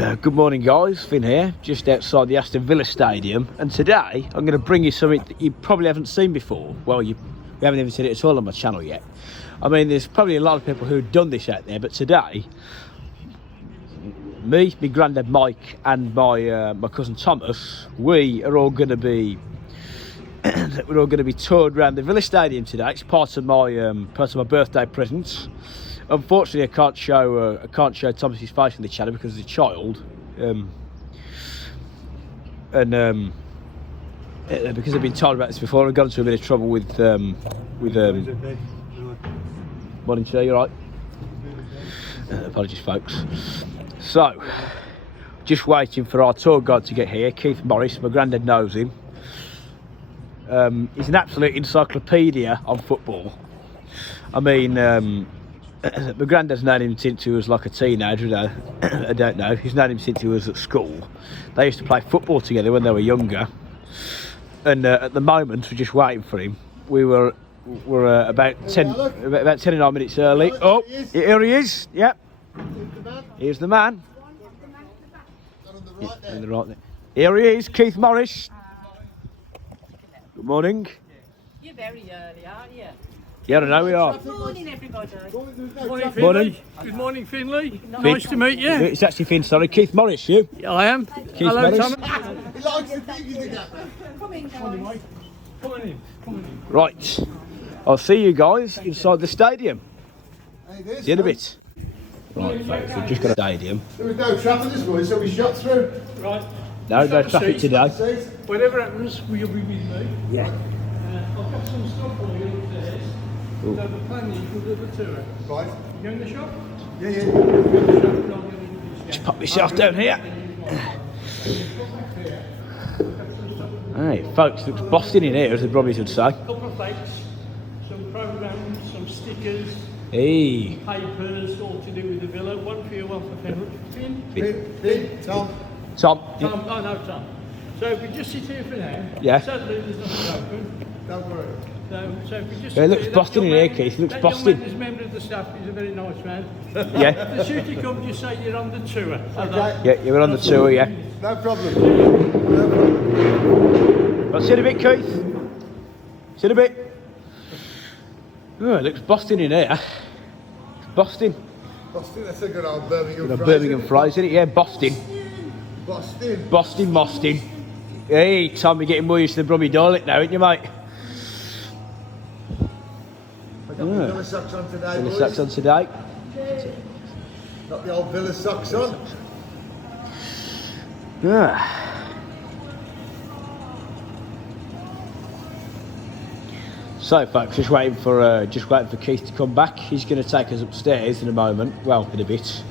Good morning guys, Finn here, just outside the Aston Villa Stadium, and today I'm going to bring you something that you probably haven't seen before. Well, we haven't even seen it at all on my channel yet. I mean, there's probably a lot of people who've done this out there, but today, me, my granddad Mike and my cousin Thomas, we are all going to be toured around the Villa Stadium today. It's part of my birthday present. Unfortunately, I can't show Thomas's face in the channel because he's a child, because I've been told about this before. I've got into a bit of trouble with morning today. You all right? Apologies, folks. So, just waiting for our tour guide to get here. Keith Morris, my granddad knows him. He's an absolute encyclopedia on football. I mean. My granddad's known him since he was like a teenager. I don't know. He's known him since he was at school. They used to play football together when they were younger. And at the moment, we're just waiting for him. We're about 10 and 9 minutes early. Oh, here he is. Yep. Here's the man. On the right there. Here he is, Keith Morris. Good morning. You're very early, aren't you? Yeah, I know we are. Good morning, everybody. Morning, Finley. Morning. Good morning, Finley. Nice to meet you. It's actually Finn, sorry. Keith Morris, you? Yeah, I am. Keith Hello, Morris. Thomas. He likes the thing, isn't it? Come in, guys. Come on in. Come on in. Right. I'll see you guys inside the stadium. Hey, this, See you in a bit. Right, folks, we've just got a stadium. There was no traffic this morning, so we shot through. Right. No traffic today. Whatever happens, will you be with me? Yeah. I've got some stuff for you upstairs. Ooh. So the plan is we'll do the tour. Right. You go in the shop? Yeah. Go in the shop and I'll get into this. Just pop myself down here. Hey, folks, looks Boston in here, as the Brummies would say. A couple of plates, some programmes, some stickers, Hey. papers, all to do with the villa. One for you, one for Finn. Finn, Tom. Tom. Tom, oh no, Tom. So if we just sit here for now, Yeah. sadly there's nothing open. Don't worry. So if we just Yeah, it sit looks here, Boston that in young here, man- Keith, it looks that Boston. young man is a member of the staff, he's a very nice man. Yeah. If the shooter comes, you say you're on the tour. Okay. Yeah, you were on the tour, yeah. No problem. No problem. Well, see you in a bit, Keith. See you in a bit. Oh, it looks Boston in here. Boston. Boston, that's a good old Birmingham The phrase, Birmingham isn't it? fries, isn't it? Yeah, Boston. Boston. Boston, Moston. Hey, Tom, you're getting more used to the Brummie dialect now, aren't you, mate? I got my Villa socks on today, Villa boys. socks on today. Got the old Villa socks on. Yeah. So, folks, just waiting for Keith to come back. He's going to take us upstairs in a moment. Well, in a bit.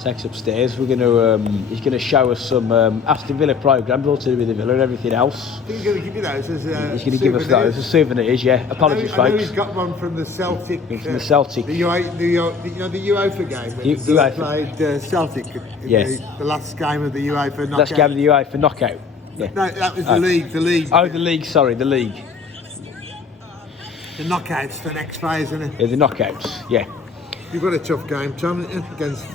Take us upstairs. We're going to. He's going to show us some Aston Villa programmes, all to do with the Villa and everything else. He's going to give you those as He's going to give us those as souvenirs. Yeah. Apologies, I know folks. he's got one from the Celtic. From the Celtic. The UEFA game when UEFA. Villa played Celtic. In Yes. the last game of the UEFA knockout. Last game of the UEFA knockout. Yeah. No, that was the league. The league. Oh, the league. Sorry, the league. The knockouts, the next phase, isn't it? Yeah, the knockouts. Yeah. You've got a tough game, Tom, haven't you? Against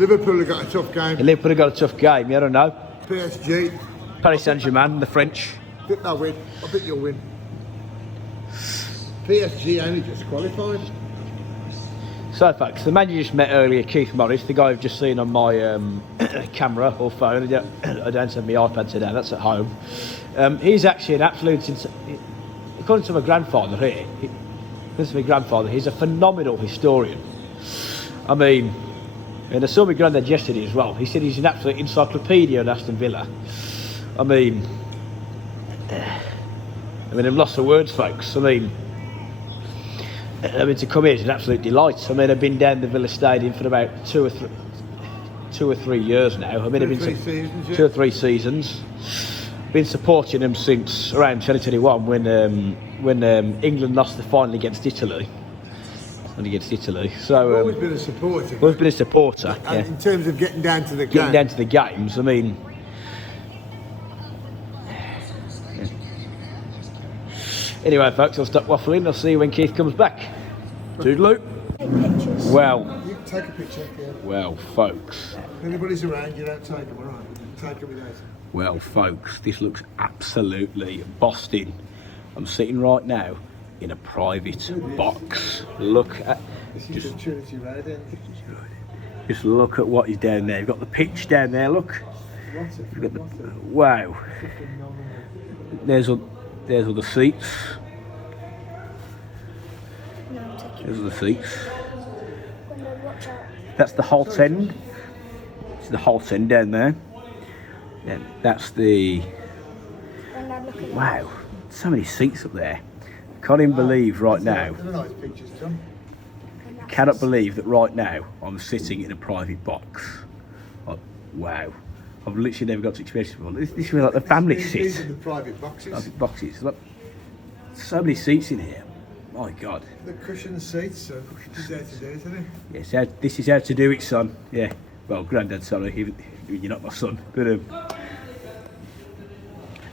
Liverpool. Have got a tough game. Liverpool have got a tough game. Yeah, I don't know. PSG. Paris Saint-Germain, the French. I think they'll win. I think you'll win. PSG only just qualified. So, folks, the man you just met earlier, Keith Morris, the guy I've just seen on my camera or phone. I don't have my iPad today, that's at home. He's actually an absolute... According to my grandfather here, he's a phenomenal historian. I mean, and I saw my granddad yesterday as well. He said he's an absolute encyclopedia on Aston Villa. I mean, I'm lost for words, folks. I mean, to come here is an absolute delight. I mean, I've been down the Villa Stadium for about two or three years now. I mean, I've been 2 or 3 seasons. Been supporting them since around 2021 when England lost the final against Italy. So I've always been a supporter. always been a supporter. Yeah. In terms of getting down to the game. Getting down to the games, I mean. Yeah. Anyway, folks, I'll stop waffling. I'll see you when Keith comes back. Toodaloo. Well, take a picture. Yeah. Well, folks. If anybody's around, you don't take them, all right? Take them without. Well, folks, this looks absolutely Boston. I'm sitting right now in a private box. Look at This is the Trinity Road end. just look at what is down there. You've got the pitch down there. Look. You've got the, wow. There's all the seats. There's all the seats. That's the Holt end. It's the Holt end down there. And that's the. Wow, so many seats up there. Can't even believe right now. They're nice pictures, Tom. Cannot believe that right now I'm sitting in a private box. Oh, wow, I've literally never got to experience it before. This is where like the family These sit. are the private boxes. Private boxes. Look, so many seats in here. My God. The cushion seats, so it's there to do it, isn't it? Yes, this is how to do it, son. Yeah. Well, Grandad, sorry, you're not my son. But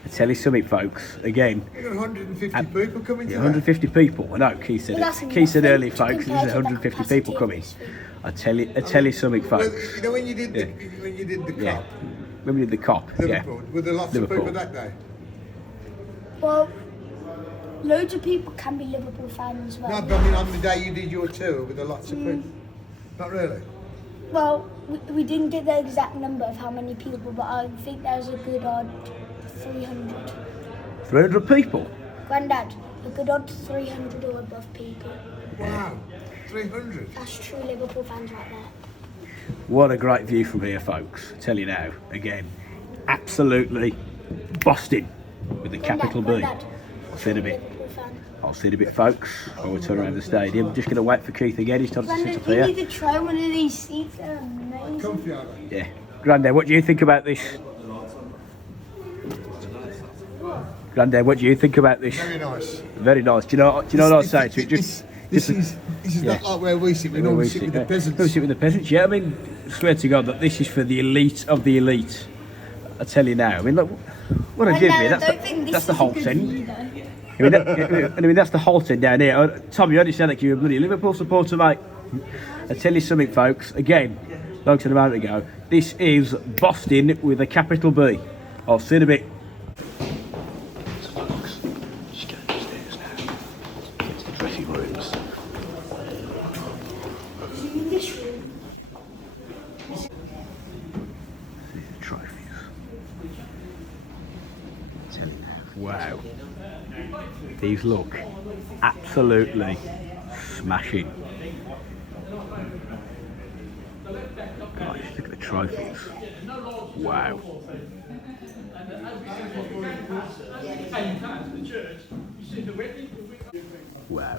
I tell you something, folks. Again. You've got 150 people coming Yeah, today. 150 people. I know. Keith said it. Keith said earlier, folks. There's 150 people coming. I tell you something, folks. Well, you know when you did the Yeah. cop, When we did the cop. Liverpool, Yeah. were there lots Liverpool. of people that day? Well, loads of people can be Liverpool fans as well. No, but I mean on the day you did your tour, were there lots of people? Not really. Well, we didn't get the exact number of how many people, but I think there was a good odd 300. 300 people. Grandad, a good odd 300 or above people. Wow, 300. That's true Liverpool fans right there. What a great view from here, folks. I tell you now, again, absolutely Boston with the capital B. Grandad, I'll see you in a bit. Liverpool fan. I'll see you in a bit, folks. While we turn around the stadium. Just going to wait for Keith again. He's time to sit up Grandad, you here. need to try one of these seats. They're amazing. Comfy, are they? Yeah. Grandad, what do you think about this? Grandad, what do you think about this? Very nice. Very nice. Do you know what I say to it? This is yeah. not like where we sit. We Where normally we sit sit, with the yeah. peasants. We sit with the peasants, yeah. I mean, I swear to God that this is for the elite of the elite. I tell you now. I mean, look, what I did Grandad, here, I don't think that's this the is a Holt good end. view, though. I mean, that's the Holt end down here. Tom, you already said that you're a bloody Liverpool supporter, mate. I tell you something, folks. Again, like I said a moment ago, this is Boston with a capital B. I'll see you in a bit. Folks, just going upstairs now. Get to the dressing rooms. This room. See the trophies. Tell you now. Wow. These look absolutely smashing. Guys, look at the trophies. Wow. Wow.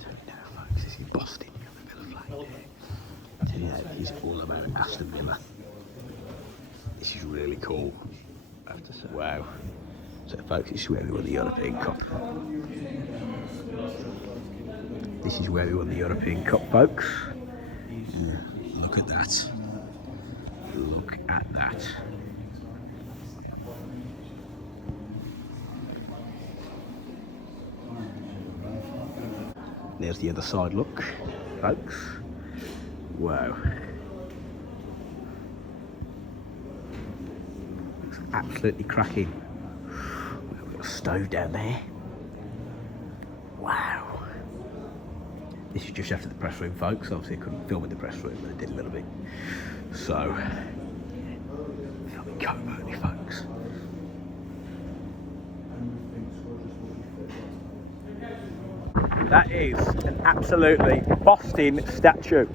Tell you now, folks, this is Boston. You've got the Villa flag there. Tell you now, it's all about Aston Villa. This is really cool. I have to say. Wow. So, folks, this is where we won the European Cup. This is where we won the European Cup, folks. Look at that. Look at that. There's the other side look, folks. Wow. Looks absolutely cracking. We've got a stove down there. Wow. This is just after the press room, folks. Obviously I couldn't film in the press room, but I did a little bit. So, filming covertly, folks. That is an absolutely Boston statue.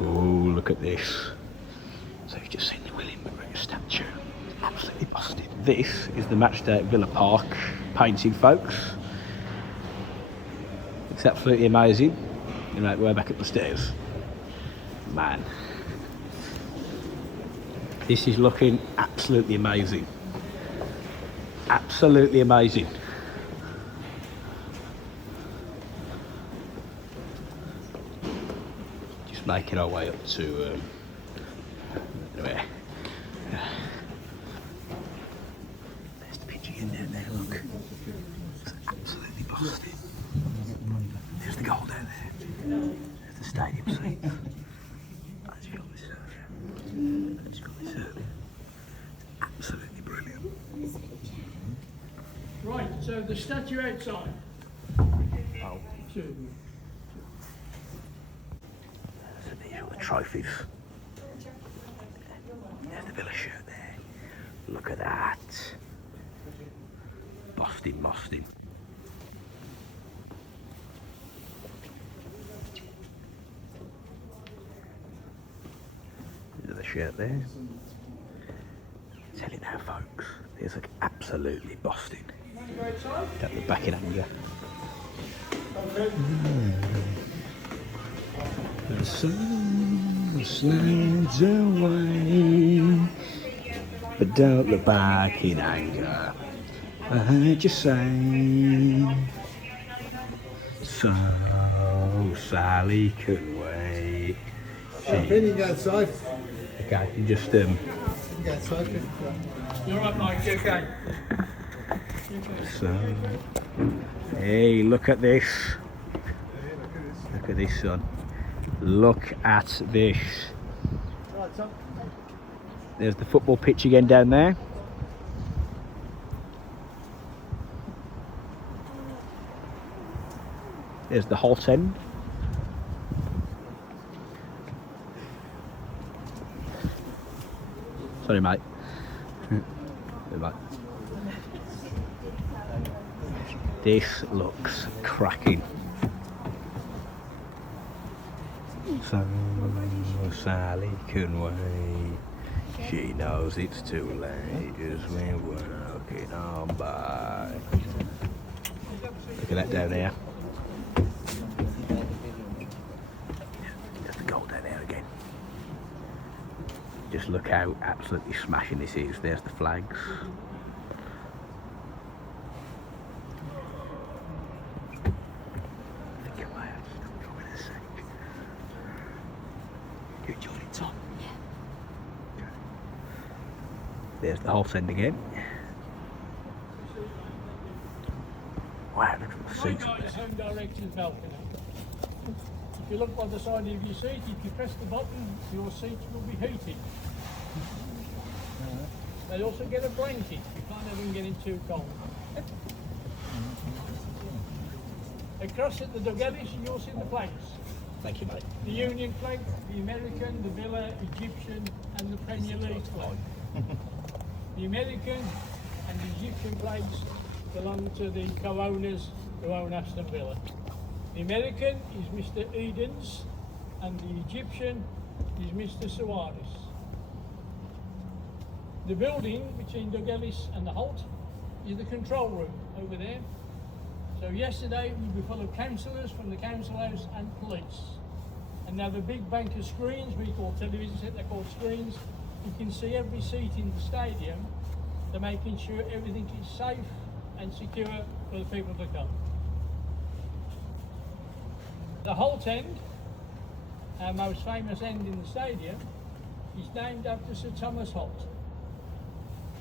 Oh, look at this. So you've just seen the William McGregor statue. Absolutely Boston. This is the Matchday at Villa Park painting, folks. It's absolutely amazing. You know, we're back up the stairs. Man. This is looking absolutely amazing. Absolutely amazing. Just making our way up to anyway. There's the picture in there, look. It's absolutely Boston. There's the goal down there. There's the stadium seats. So the statue outside. Oh. Two. So these are the trophies. There's the Villa shirt there. Look at that. Boston. There's the shirt there. Tell you now, folks, these look absolutely Boston. At the back in anger. The sun slides away, but don't look back in anger. I heard you say, so Sally can wait. Can you go outside? Okay, you just Go outside. You're up, Mike. Okay. So, hey, look at this. Look at this, son. Look at this. There's the football pitch again down there. There's the Holt end. Sorry, mate. Sorry, mate. This looks cracking. So Sally can wait. She knows it's too late as we're working on by. Look at that down there. There's the goal down there again. Just look how absolutely smashing this is. There's the flags. There's the Holt end again. Wow, look at the seats. Home directions balcony. If you look by the side of your seat, if you press the button, your seat will be heated. They also get a blanket. You can't have them getting too cold. Across at the Douglas, you'll see the flags. Thank you, mate. The Union flag, the American, the Villa, Egyptian, and the Premier League flag. The American and the Egyptian flags belong to the co-owners who own Aston Villa. The American is Mr. Edens and the Egyptian is Mr. Suarez. The building between Douglas and the Holt is the control room over there. So yesterday we were full of councillors from the council house and police. And now the big bank of screens, we call television set, they're called screens. You can see every seat in the stadium. They're making sure everything is safe and secure for the people to come. The Holt end, our most famous end in the stadium, is named after Sir Thomas Holt.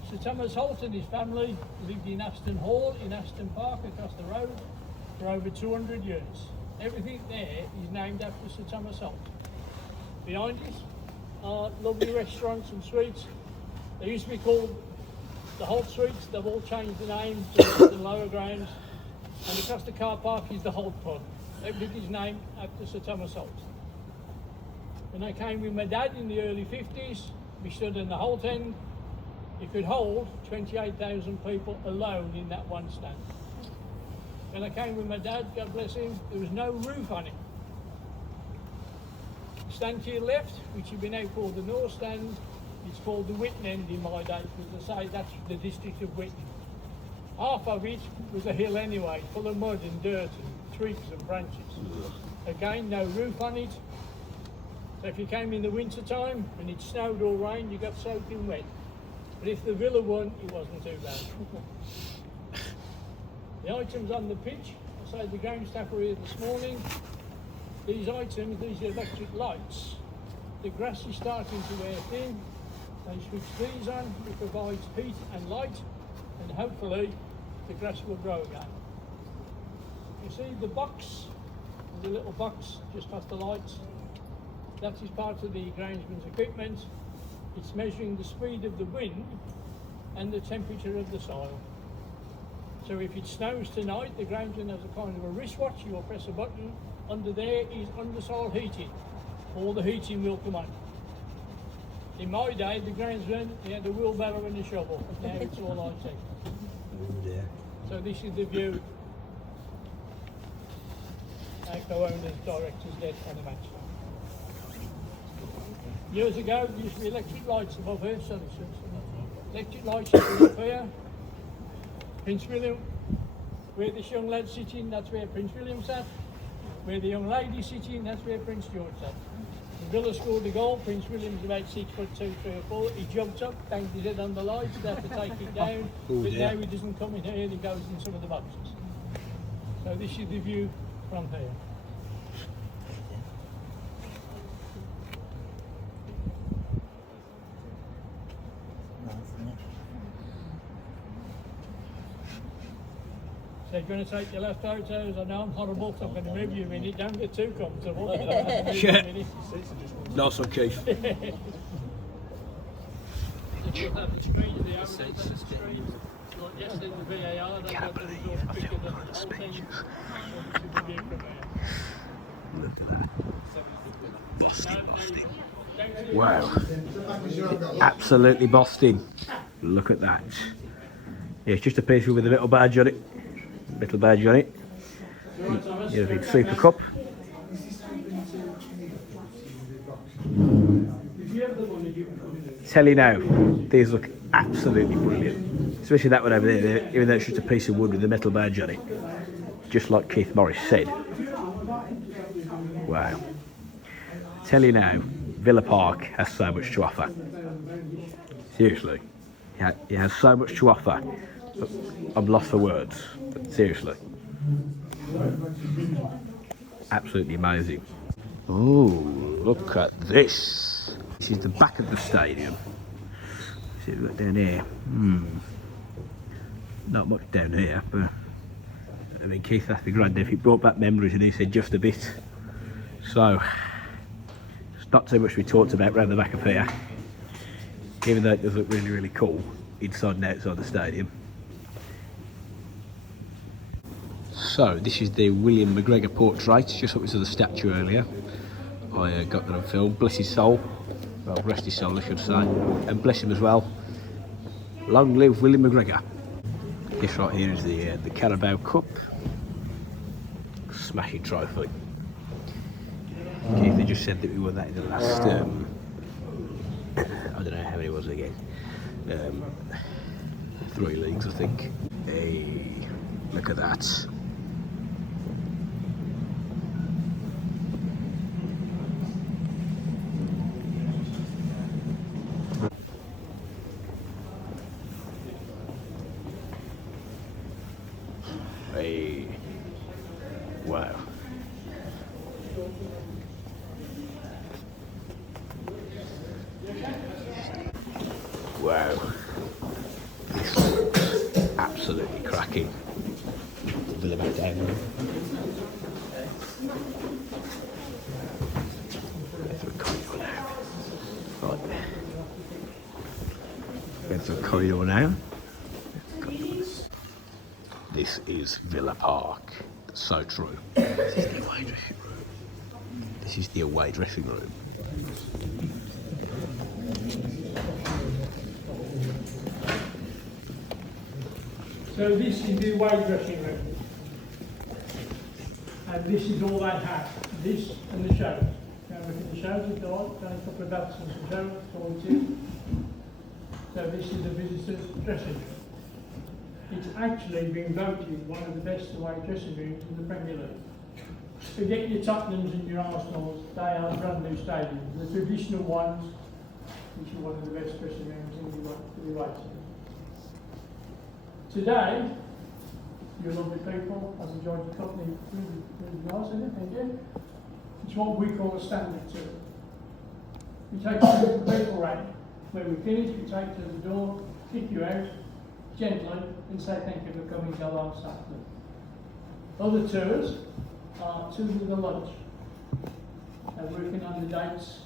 Sir Thomas Holt and his family lived in Aston Hall in Aston Park across the road for over 200 years. Everything there is named after Sir Thomas Holt. Behind us are lovely restaurants and suites. They used to be called the Holt Suites. They've all changed the name to the lower grounds. And across the car park is the Holt Pub. Everything is named after Sir Thomas Holt. When I came with my dad in the early 50s, we stood in the Holt end. It could hold 28,000 people alone in that one stand. When I came with my dad, God bless him, there was no roof on it. The stand to your left, which would be now called the North Stand, it's called the Whitton end in my day, because I say that's the district of Whitton. Half of it was a hill anyway, full of mud and dirt and twigs and branches. Again, no roof on it. So if you came in the winter time, when it snowed or rained, you got soaking wet. But if the Villa won, it wasn't too bad. The items on the pitch, I say the ground staff were here this morning. These items, these electric lights, the grass is starting to wear thin. They switch these on, it provides heat and light, and hopefully the grass will grow again. You see the box, the little box just off the lights, that is part of the groundsman's equipment. It's measuring the speed of the wind and the temperature of the soil. So if it snows tonight, the groundsman has a kind of a wristwatch. You'll press a button. Under there is undersoil heating. All the heating will come on. In my day, the groundsman, he had a wheelbarrow and a shovel. Now it's all IT. So this is the view our co-owners, directors get on the match. Years ago, there used to be electric lights above here, so electric lights up here. Prince William, where this young lad's sitting, that's where Prince William sat. Where the young lady's sitting, that's where Prince George sat. The Villa scored the goal. Prince William's about 6'2", 3 or 4. He jumped up, banged his head on the lights, they had to take it down. But now he doesn't come in here, he goes in some of the boxes. So this is the view from here. So you're going to take your left photos. I know I'm horrible, so I'm going to move you a minute. Don't get too comfortable. Yeah. Nice one, Keith. You'll have the screens, the overhead screens. Like yesterday, the VAR, they got the result quicker than the whole thing. Look at that. Wow. Absolutely bossed in. Look at that. Yeah, it's just a piece with a little badge on it. Little badge on it. Yeah, a big Super Cup. Tell you now, these look absolutely brilliant. Especially that one over there, even though it's just a piece of wood with a metal badge on it. Just like Keith Morris said. Wow. Tell you now, Villa Park has so much to offer. Seriously. It has so much to offer. I'm lost for words. But seriously. Absolutely amazing. Oh, look at this. This is the back of the stadium. See what we've got down here. Not much down here, but I mean, Keith asked the granddad if it brought back memories, and he said just a bit. So, it's not too much we talked about round the back of here, even though it does look really, really cool inside and outside the stadium. So, this is the William McGregor portrait, just what we saw the statue earlier. I got that on film. Bless his soul. Well, rest his soul, I should say. And bless him as well. Long live William McGregor. This right here is the Carabao Cup. Smashing trophy. Keith, they just said that we won that in the last, I don't know how many it was again. 3 leagues, I think. Hey, look at that. Hey, wow. Wow. This looks absolutely cracking. Villa back down there. Go through a corridor now. Right there. Go through a corridor now. This is Villa Park. So true. This is the away dressing room. This is the away dressing room. So this is the away dressing room. And this is all they have. This and the showers. Now look at the showers if you like. Done a couple of baths and some showers. That's all it is. So this is the visitors' dressing room. It's actually been voted one of the best away dressing rooms in the Premier League. Forget your Tottenhams and your Arsenals, they are brand new stadiums. The traditional ones, which are one of the best dressing rooms in the away team. Today, you lovely people, I've enjoyed the company, really nice, isn't it? Thank you. It's what we call a standard tour. We take people round. When we finish, we take to the door, kick you out, gently, and say thank you for coming, go home safely. Other tours are tours with a lunch. They're working on the dates.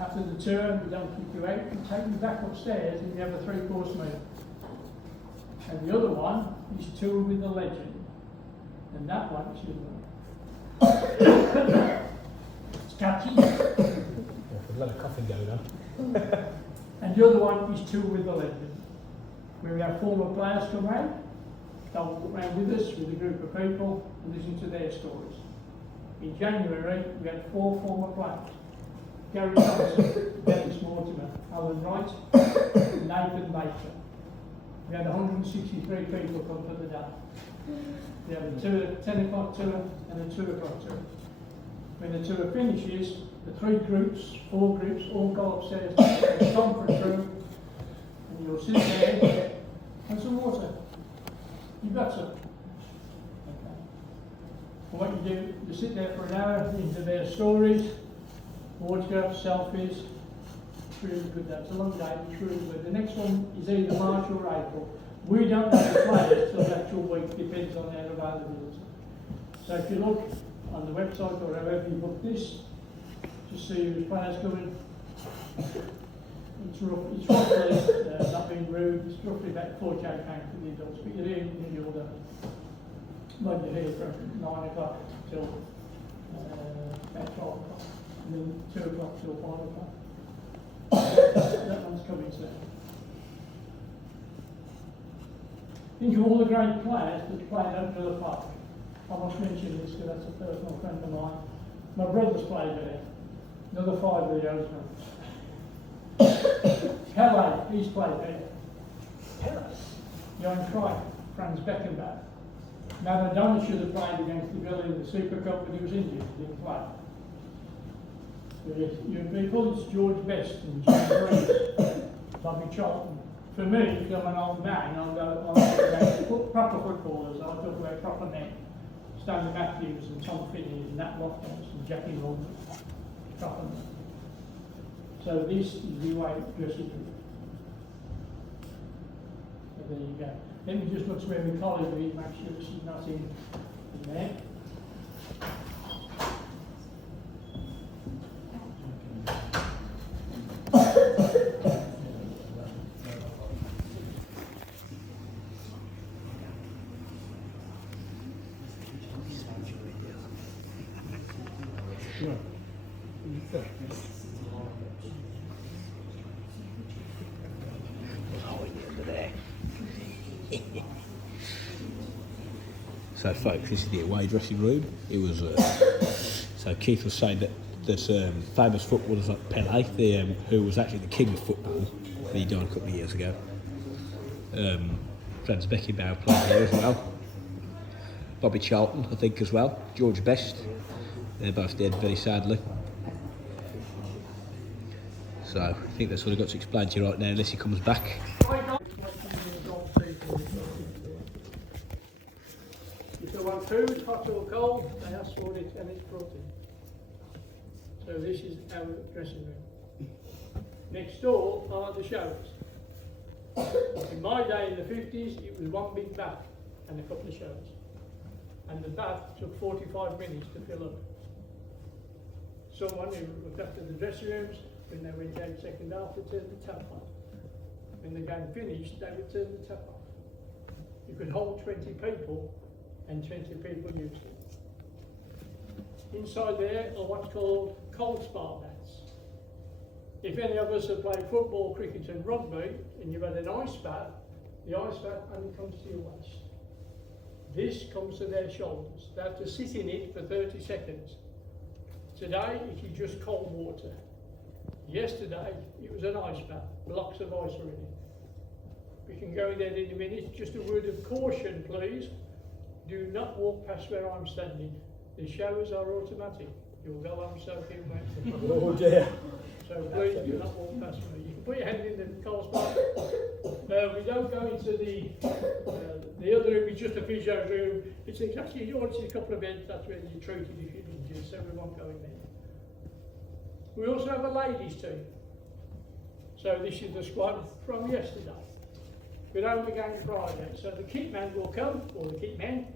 After the tour, we don't kick you out, we take you back upstairs and you have a 3-course meal. And the other one is Tour with the Legend. And that one is it's catchy. Let a coffee go now. And the other one is Tour with the Legend, where we have former players come round. They'll walk round with us, with a group of people, and listen to their stories. In January, we had 4 former players. Gary Thompson, Dennis Mortimer, Alan Wright, and Nathan Baker. We had 163 people come for the day. We have a 10 o'clock tour and a 2 o'clock tour. When the tour finishes, the 4 groups, all go upstairs to the conference room, and you'll sit there and some water. You've got some. Okay. And what you do, you sit there for an hour, into their stories, autographs, selfies. It's really good. That's a long day. It's really good. The next one is either March or April. We don't have the players till the actual week, depends on their availability. So if you look on the website or however you book this, to see whose players coming, it's roughly, not being rude, it's roughly about £48 for the adults, but you're here nearly all day. When you're here from 9 o'clock till about 12 o'clock, and then 2 o'clock till 5 o'clock. That one's coming soon. Think of all the great players that played at Villa Park. I must mention this because that's a personal friend of mine. My brother's played there. Another 5 of the Osman. Pele, he's played there. Pele? Johan Cruyff, Franz Beckenbauer. Maradona should have played against the Villa in the Super Cup, but he was injured, he didn't play. You'd be called it's George Best and Jim Reeves, Bobby Charlton. For me, because I'm an old man, I'll talk about proper footballers, I'll talk about proper men. Stanley Matthews and Tom Finney and Nat Loftus and Jackie Lawson. Proper men. So this is the way dressing room. So there you go. Let me just look where my colleague is, make sure that she's not in there. So folks, this is the away dressing room. It was so Keith was saying that famous footballers like Pele, who was actually the king of football, he died a couple of years ago. Franz Beckenbauer played here as well. Bobby Charlton, I think, as well. George Best, they're both dead very sadly. So I think that's what I've got to explain to you right now, unless he comes back. If they want food, hot or cold, they ask for it and it's brought in. So this is our dressing room. Next door are the showers. In my day in the 50s, it was one big bath and a couple of showers. And the bath took 45 minutes to fill up. Someone who looked after the dressing rooms, when they went out second half, they turned the tap on. When the game finished, they would turn the tap off. You could hold 20 people, and 20 people used it. Inside there are what's called cold spa mats. If any of us have played football, cricket and rugby, and you've had an ice bath, the ice bath only comes to your waist. This comes to their shoulders. They have to sit in it for 30 seconds. Today, it is just cold water. Yesterday, it was an ice bath. Blocks of ice were in it. We can go there in a minute. Just a word of caution, please. Do not walk past where I'm standing. The showers are automatic. You'll go home soaking wet. Oh dear. So please do not walk past me. You can put your hand in the cold spot. We don't go into the other room. It's just a physio room. It's exactly, you want to see a couple of beds. That's where you're treated if you're injured. So we won't go in there. We also have a ladies team. So this is the squad from yesterday. We're only going Friday. So the kit man will come, or the kit men.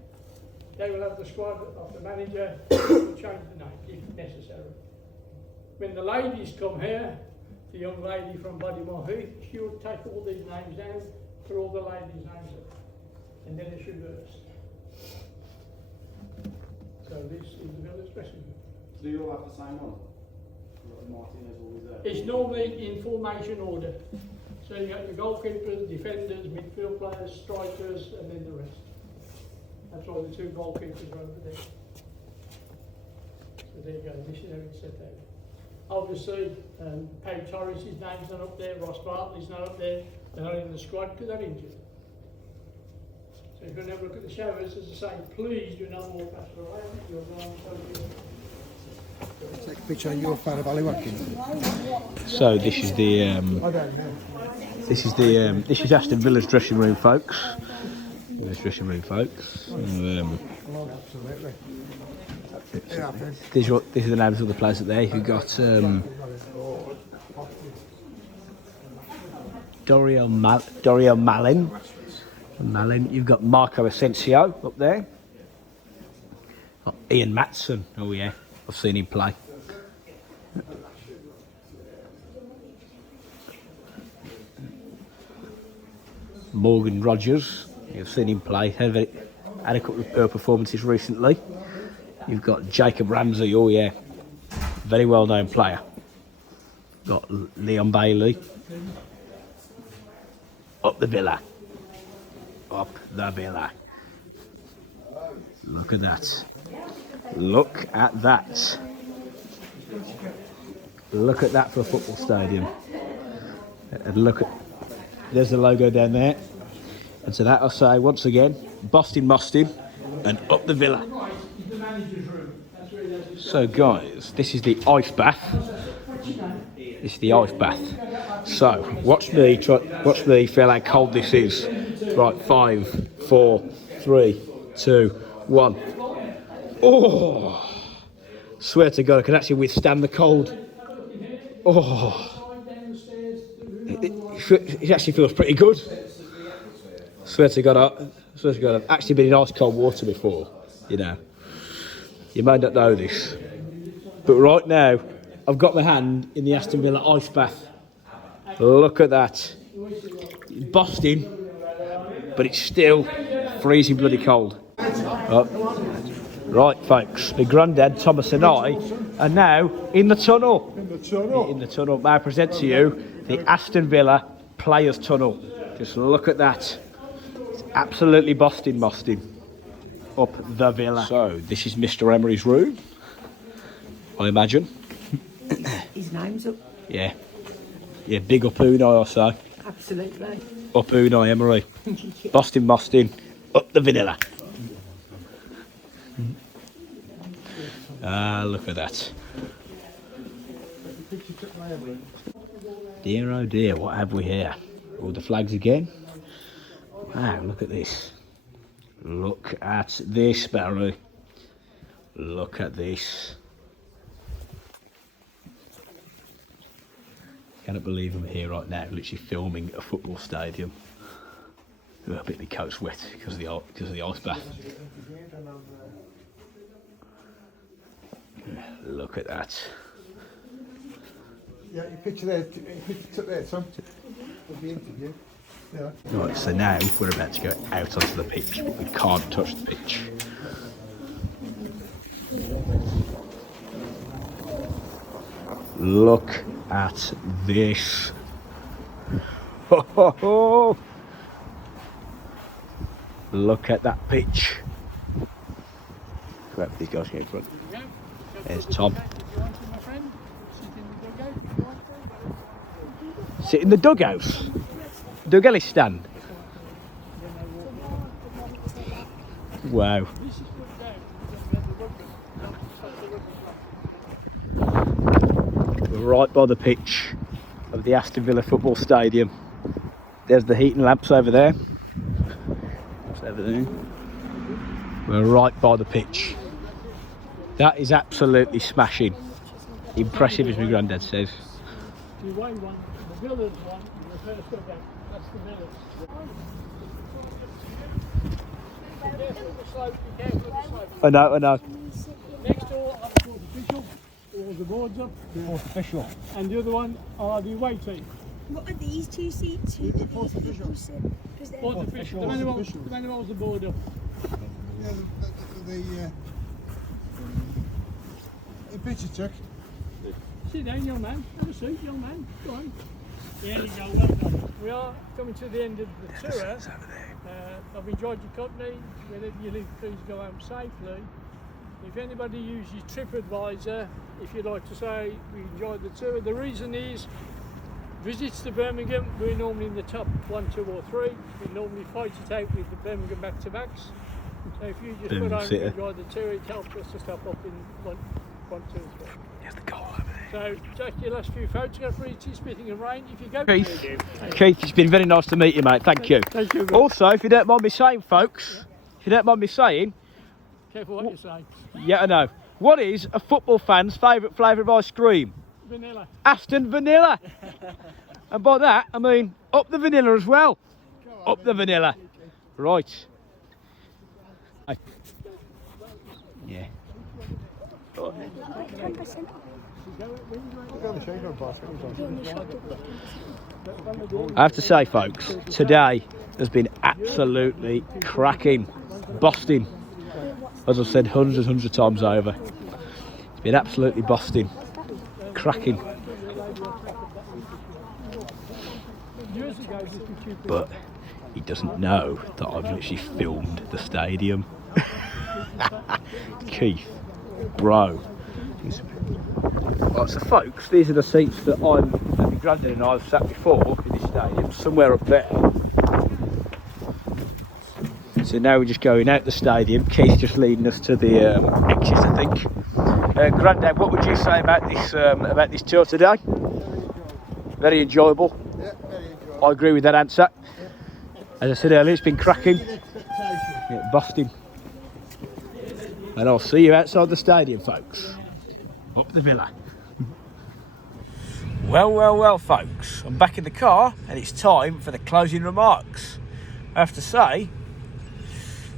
They will have the squad of the manager. We'll change the name if necessary. When the ladies come here, the young lady from Bodymore Heath, she'll take all these names down put all the ladies' names up, and then it's reversed. So this is the Villa's dressing room. Do you all have the same one? Martinez always there? It's normally in formation order. So you got the goalkeepers, defenders, midfield players, strikers, and then the rest. That's why the two goalkeepers are over there. So there you go, this is how it's set out. Obviously, Pau Torres' name's not up there, Ross Bartley's not up there, they're not in the squad because they're injured. So if you have a look at the showers, as I say, please do not walk past the way. You're going to Take a picture of your fan of Ali Watkins. So this is the this is Aston Villa's dressing room, folks. Villa's dressing room, folks. Absolutely. These are the names of the players that there. You've got Doriel Malin. You've got Marco Asensio up there. Oh, Ian Matson. Oh yeah, I've seen him play. Morgan Rogers. You've seen him play. Had a couple of performances recently. You've got Jacob Ramsey, oh yeah, very well known player. Got Leon Bailey. Up the Villa. Up the Villa. Look at that. Look at that. Look at that for a football stadium. And look at, there's the logo down there. And to that I'll say once again, Boston Mostin and up the Villa. So guys, this is the ice bath. This is the ice bath. So watch me feel how cold this is. Right, 5, 4, 3, 2, 1. Oh! Swear to God, I can actually withstand the cold. Oh! It actually feels pretty good. Swear to God, I've actually been in ice cold water before. You know. You may not know this, but right now I've got my hand in the Aston Villa ice bath. Look at that. It's Boston, but it's still freezing bloody cold. Right, folks, my granddad Thomas and I are now in the tunnel. In the tunnel. May I present to you the Aston Villa Players Tunnel. Just look at that. It's absolutely Boston. Up the Villa. So this is Mr. Emery's room, I imagine. His name's up. Yeah, big up Unai, I say. Absolutely. Up Unai Emery. Boston, up the Villa. Ah, look at that. Dear oh dear, what have we here? All the flags again. Wow, look at this. Look at this, Barry. Look at this. Cannot believe I'm here right now, literally filming a football stadium. A bit of my coat's wet because of the ice bath. Look at that. Yeah, your picture there, took there, Tom, of the interview. Yeah. Right, so now we're about to go out onto the pitch, but we can't touch the pitch. Look at this. Ho, ho, ho. Look at that pitch. Grab these guys here in front. There's Tom. Sit in the dugout. Dugelistan. Wow. We're right by the pitch of the Aston Villa Football Stadium. There's the heating lamps over there. That's everything. We're right by the pitch. That is absolutely smashing. Impressive, as my granddad says. The away one, the Villa's one, the first dugout. That's the Villa's. Be careful of the slope, be careful of the slope. I know. Next door are the fourth official, all the boards up. Fourth official. And the other one are the away team. What are these two seats? Who do these people sit? What's official? The man who holds the board up. Yeah, the picture check. Sit down, young man. Have a seat, young man. Go on. There you go, well done. We are coming to the end of the tour. I've enjoyed your company. Wherever you live, please go home safely. If anybody uses TripAdvisor, if you'd like to say we enjoyed the tour, the reason is visits to Birmingham, we're normally in the top 1, 2 or 3. We normally fight it out with the Birmingham back-to-backs. So if you just put on and enjoy the tour, it helps us to stop up in 1, 2 and 3. There's the goal over there. So take your last few photographs for each spitting and rain. If you go Keith, it's been very nice to meet you, mate. Thank you. Thank you. Also, if you don't mind me saying, folks, if you don't mind me saying, Careful what you say. yeah, I know. What is a football fan's favourite flavour of ice cream? Vanilla. Aston Vanilla. And by that, I mean up the vanilla as well. Up the vanilla. Right. Yeah. I have to say, folks, today has been absolutely cracking. Busting. As I've said hundreds of times over. It's been absolutely busting. Cracking. But he doesn't know that I've literally filmed the stadium. Keith, bro. Right, so folks, these are the seats that my granddad and I have sat before in this stadium, somewhere up there. So now we're just going out the stadium. Keith's just leading us to the exit, I think. Grandad, what would you say about this tour today? Very enjoyable. Yeah, very enjoyable. I agree with that answer. As I said earlier, it's been cracking. Yeah, busting. And I'll see you outside the stadium, folks. Up the Villa. Well, folks. I'm back in the car and it's time for the closing remarks. I have to say,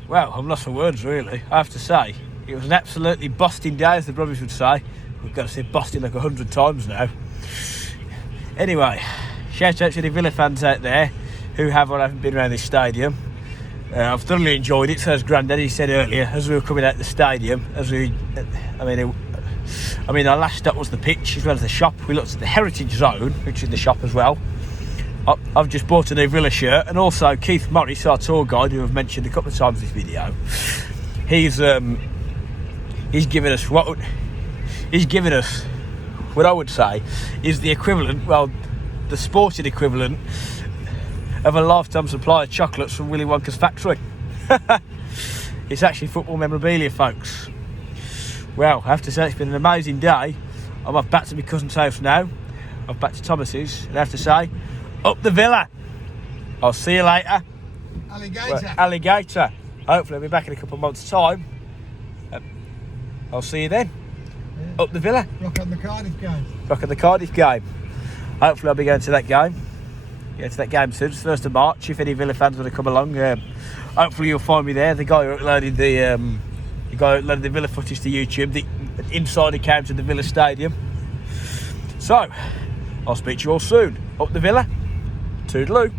well, I'm lost for words really. I have to say, it was an absolutely busting day, as the Brummies would say. We've got to say busting like 100 times now. Anyway, shout out to the Villa fans out there who have or haven't been around this stadium. I've thoroughly enjoyed it, so as Grandad he said earlier, as we were coming out the stadium, I mean, our last stop was the pitch as well as the shop. We looked at the Heritage Zone, which is the shop as well. I've just bought a new Villa shirt, and also Keith Morris, our tour guide, who I've mentioned a couple of times in this video, he's given us what I would say is the equivalent, well, the sporting equivalent of a lifetime supply of chocolates from Willy Wonka's factory. It's actually football memorabilia, folks. Well, I have to say it's been an amazing day. I'm off back to my cousin's house now. I'm back to Thomas's, and I have to say, up the Villa. I'll see you later. Alligator. Well, alligator. Hopefully I'll be back in a couple of months' time. I'll see you then. Yeah. Up the Villa. Rock on the Cardiff game. Rock on the Cardiff game. Hopefully I'll be going to that game. Going to that game soon. It's 1st of March. If any Villa fans want to come along, hopefully you'll find me there. The guy who uploaded the Villa footage to YouTube, the inside account of the Villa Stadium. So, I'll speak to you all soon. Up the Villa. Toodaloo.